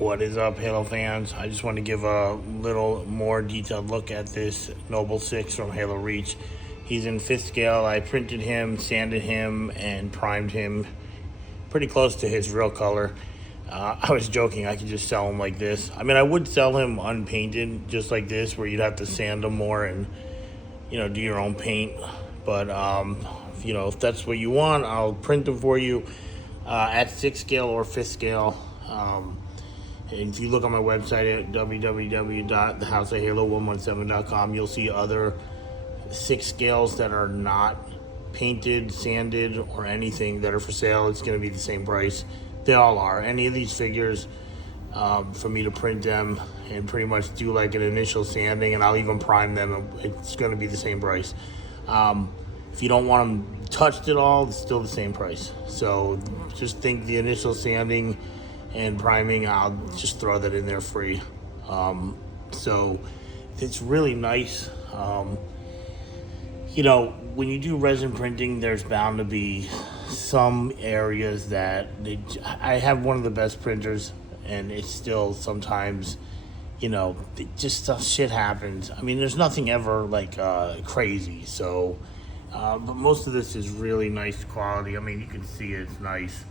What is up, Halo fans? I just want to give a little more detailed look at this Noble 6 from Halo Reach. He's in 5th scale. I printed him, sanded him, and primed him pretty close to his real color. I was joking, I could just sell him like this. I mean, I would sell him unpainted, just like this, where you'd have to sand him more and, do your own paint. But, if that's what you want, I'll print them for you at 6th scale or 5th scale. And if you look on my website at www.thehouseofhalo117.com, you'll see other 6 scales that are not painted, sanded, or anything that are for sale. It's going to be the same price. They all are. Any of these figures, for me to print them and pretty much do like an initial sanding, and I'll even prime them, it's going to be the same price. If you don't want them touched at all, it's still the same price. So just think the initial sanding and priming, I'll just throw that in there free. So it's really nice. When you do resin printing, there's bound to be some areas that I have one of the best printers, and it's still sometimes, shit happens. I mean, there's nothing ever like crazy. So, but most of this is really nice quality. I mean, you can see it's nice.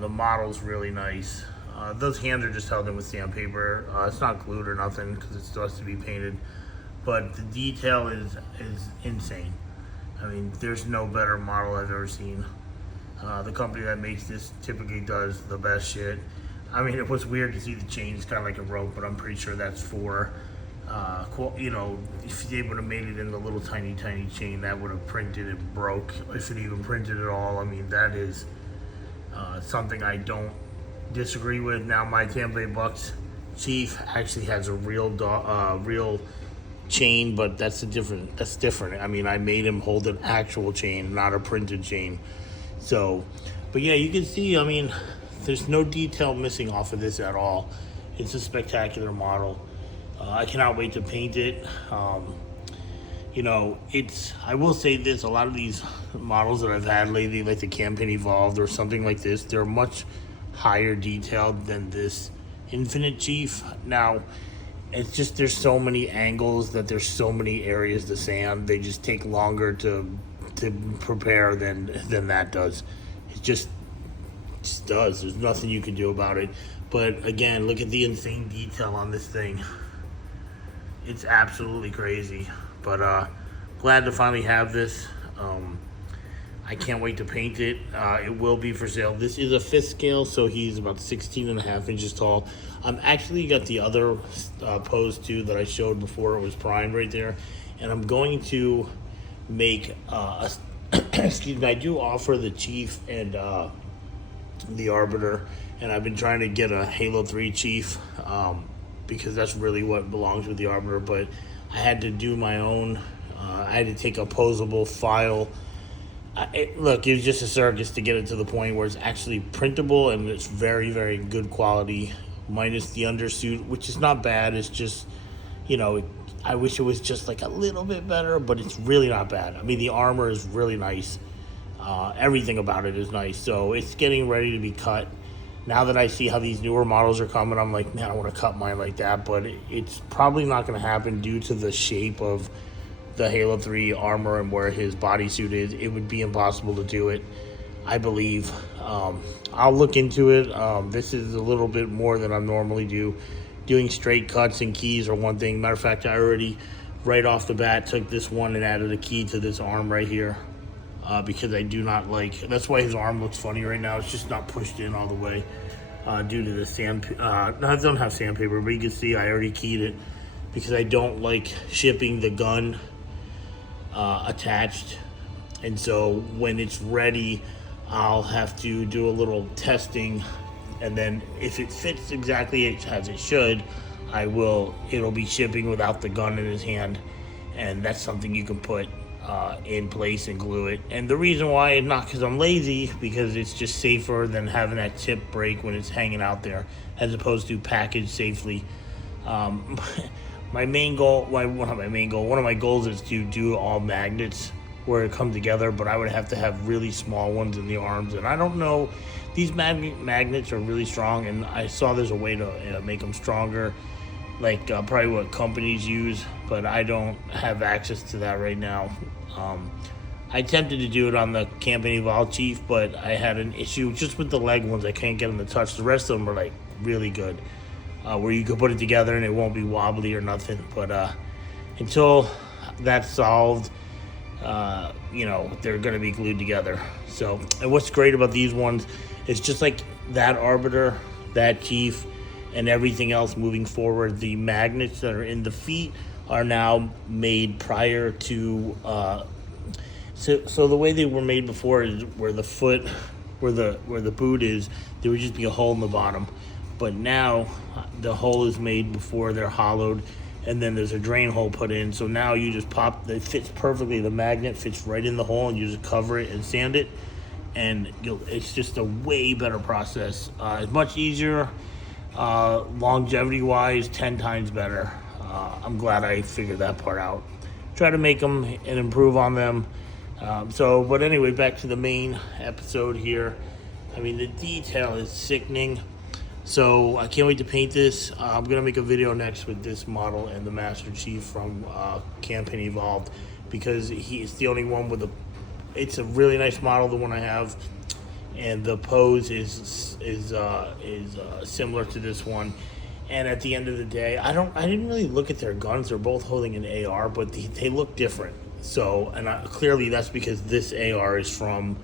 The model's really nice. Those hands are just held in with sandpaper. It's not glued or nothing because it still has to be painted. But the detail is insane. I mean, there's no better model I've ever seen. The company that makes this typically does the best shit. I mean, it was weird to see the chains kind of like a rope, but I'm pretty sure that's for, if they would have made it in the little tiny chain, that would have printed it broke, if it even printed at all. I mean, that is something I don't disagree with. Now, my Tampa Bay Bucks Chief actually has a real chain, but that's different. I mean, I made him hold an actual chain, not a printed chain. So, but yeah, you can see, I mean, there's no detail missing off of this at all. It's a spectacular model. I cannot wait to paint it. I will say this, a lot of these models that I've had lately, like the Campaign Evolved or something like this, they're much higher detailed than this Infinite Chief. Now, it's just there's so many angles that there's so many areas to sand. They just take longer to prepare than that does. It just does. There's nothing you can do about it. But again, look at the insane detail on this thing. It's absolutely crazy. But glad to finally have this. I can't wait to paint it. It will be for sale. This is a 5th scale, so he's about 16.5 inches tall. I'm actually got the other pose too that I showed before. It was primed right there. And I'm going to make, excuse me, I do offer the Chief and the Arbiter. And I've been trying to get a Halo 3 Chief because that's really what belongs with the Arbiter. But I had to do my own. I had to take a posable file. It was just a circus to get it to the point where it's actually printable and it's very, very good quality, minus the undersuit, which is not bad. It's just, I wish it was just like a little bit better, but it's really not bad. I mean, the armor is really nice. Everything about it is nice. So it's getting ready to be cut. Now that I see how these newer models are coming, I'm like, man, I want to cut mine like that. But it's probably not going to happen due to the shape of the Halo 3 armor and where his bodysuit is. It would be impossible to do it, I believe. I'll look into it. This is a little bit more than I normally do. Doing straight cuts and keys are one thing. Matter of fact, I already, right off the bat, took this one and added a key to this arm right here. Because I do not like, that's why his arm looks funny right now. It's just not pushed in all the way due to the sand. I don't have sandpaper, but you can see I already keyed it because I don't like shipping the gun attached. And so when it's ready, I'll have to do a little testing, and then if it fits exactly as it should, it'll be shipping without the gun in his hand, and that's something you can put in place and glue it. And the reason why is not because I'm lazy, because it's just safer than having that tip break when it's hanging out there, as opposed to packaged safely. One of my goals is to do all magnets where it come together, but I would have to have really small ones in the arms, and I don't know. these magnets are really strong, and I saw there's a way to make them stronger, like probably what companies use, but I don't have access to that right now. I attempted to do it on the Campaign Evolved Chief, but I had an issue just with the leg ones. I can't get them to touch. The rest of them are like really good, where you could put it together and it won't be wobbly or nothing. But until that's solved, they're going to be glued together. So, and what's great about these ones is just like that Arbiter, that Chief, and everything else moving forward, the magnets that are in the feet are now made prior to. So the way they were made before is where the foot, where the boot is, there would just be a hole in the bottom. But now the hole is made before they're hollowed, and then there's a drain hole put in. So now you just pop, it fits perfectly. The magnet fits right in the hole, and you just cover it and sand it. And it's just a way better process. It's much easier, longevity-wise, 10 times better. I'm glad I figured that part out. Try to make them and improve on them. But anyway, back to the main episode here. I mean, the detail is sickening. So I can't wait to paint this. I'm going to make a video next with this model and the Master Chief from Campaign Evolved, because he's the only one with it's a really nice model, the one I have, and the pose is similar to this one. And at the end of the day, I didn't really look at their guns. They're both holding an AR, but they look different. So, clearly that's because this AR is from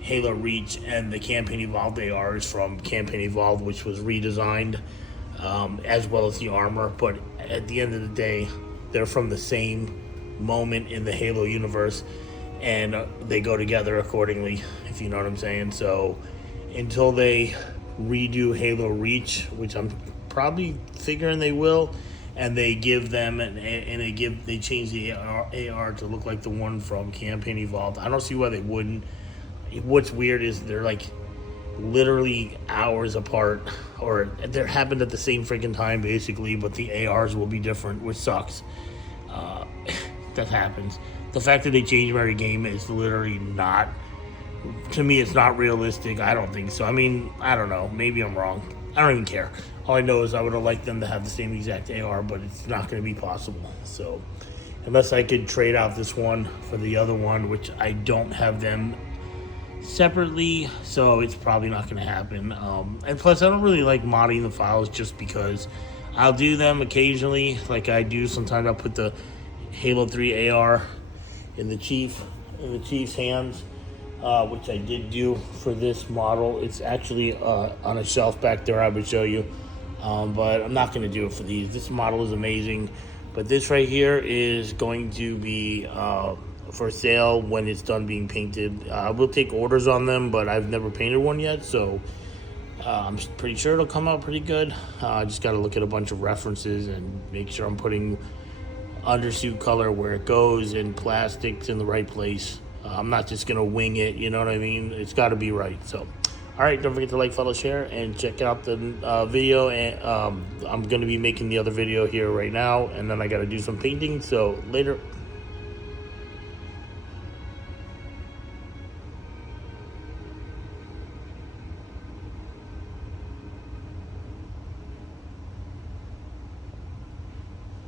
Halo Reach, and the Campaign Evolved AR is from Campaign Evolved, which was redesigned, as well as the armor. But at the end of the day, they're from the same moment in the Halo universe, and they go together accordingly, if you know what I'm saying. So, until they redo Halo Reach, which I'm probably figuring they will, and they give them they change the AR to look like the one from Campaign Evolved. I don't see why they wouldn't. What's weird is they're like literally hours apart, or they happened at the same freaking time basically, but the ARs will be different, which sucks. That happens. The fact that they change every game is literally not, to me, it's not realistic. I don't think so. I mean, I don't know. Maybe I'm wrong. I don't even care. All I know is I would have liked them to have the same exact AR, but it's not going to be possible. So, unless I could trade out this one for the other one, which I don't have them separately, so it's probably not going to happen. And plus, I don't really like modding the files just because I'll do them occasionally. Like I do sometimes, I'll put the Halo 3 AR in the Chief's hands. Which I did do for this model. It's actually on a shelf back there I would show you, but I'm not going to do it for these. This model is amazing, but this right here is going to be for sale when it's done being painted. I will take orders on them, but I've never painted one yet, so I'm pretty sure it'll come out pretty good. I just got to look at a bunch of references and make sure I'm putting undersuit color where it goes and plastics in the right place. I'm not just going to wing it, you know what I mean? It's got to be right. So, all right, don't forget to like, follow, share, and check out the video. And I'm going to be making the other video here right now, and then I got to do some painting. So, later.